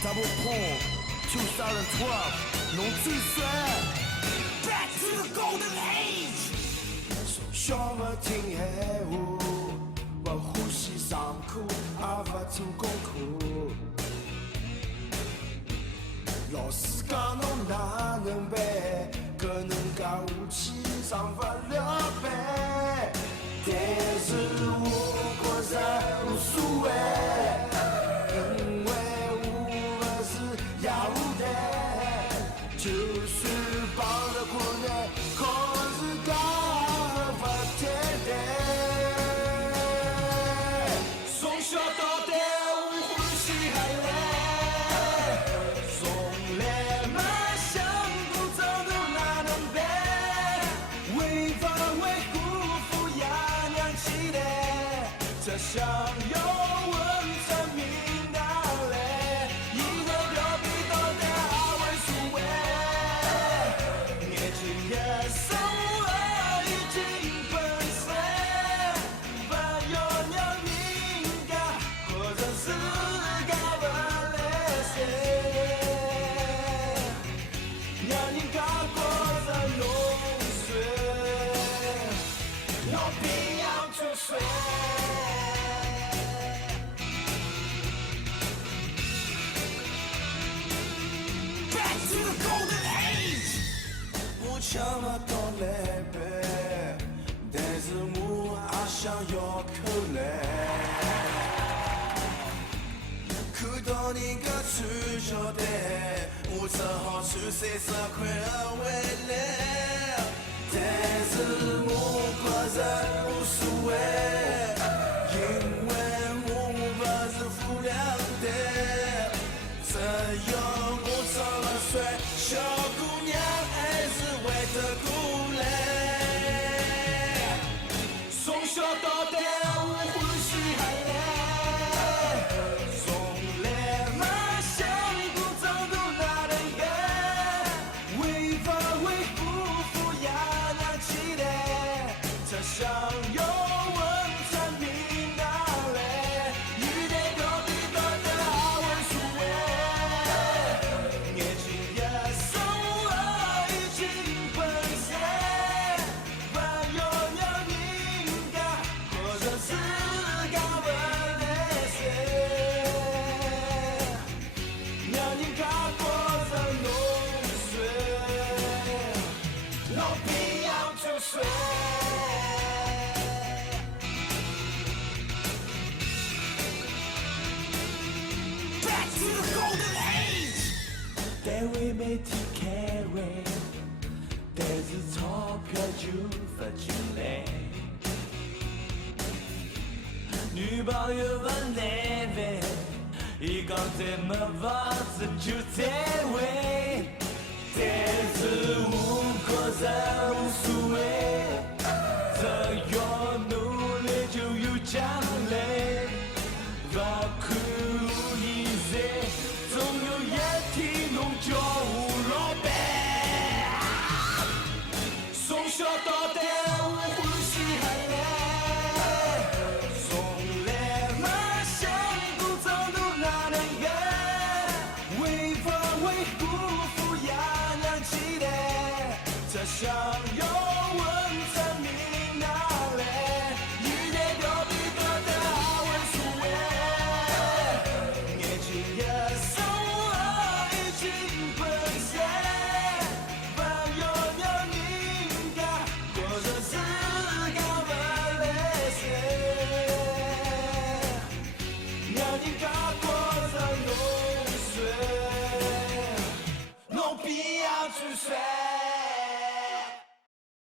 Double Pond 2012侬最帅 Back to the golden age 从小不听闲话不欢喜上课也不做功课老师讲侬哪能办搿能介下去上不了班但是我觉着无所谓因为我不是业务台就算碰着困难靠自家不简单从小到大我欢喜海来从来没想过长大哪能办为防为辜负爷娘期待这想要问证明哪来一个表皮到底还为所谓眼睛也生活已经本身不要让人家或者自家不来塞让人家过着浓水有必要去睡我抢不到来杯，但是我也想要口来。看到人家穿乔丹，我只好穿30块回来。但是我觉着无所谓，因为我不是富两代，只要我长得帅，小姑娘还是会得过来。从小到大我欢喜海来，从来没想过长大哪能办，为防为辜负爷娘期待，这想要问证明哪来，一代表皮到底还为所谓，眼睛也生活已经本身，不要让人家或者自家不来塞，让人家过着浓水，有必要去睡。Back to the golden age 单位媒体开会但是钞票就发进来女朋友不耐烦伊讲再没房子就再回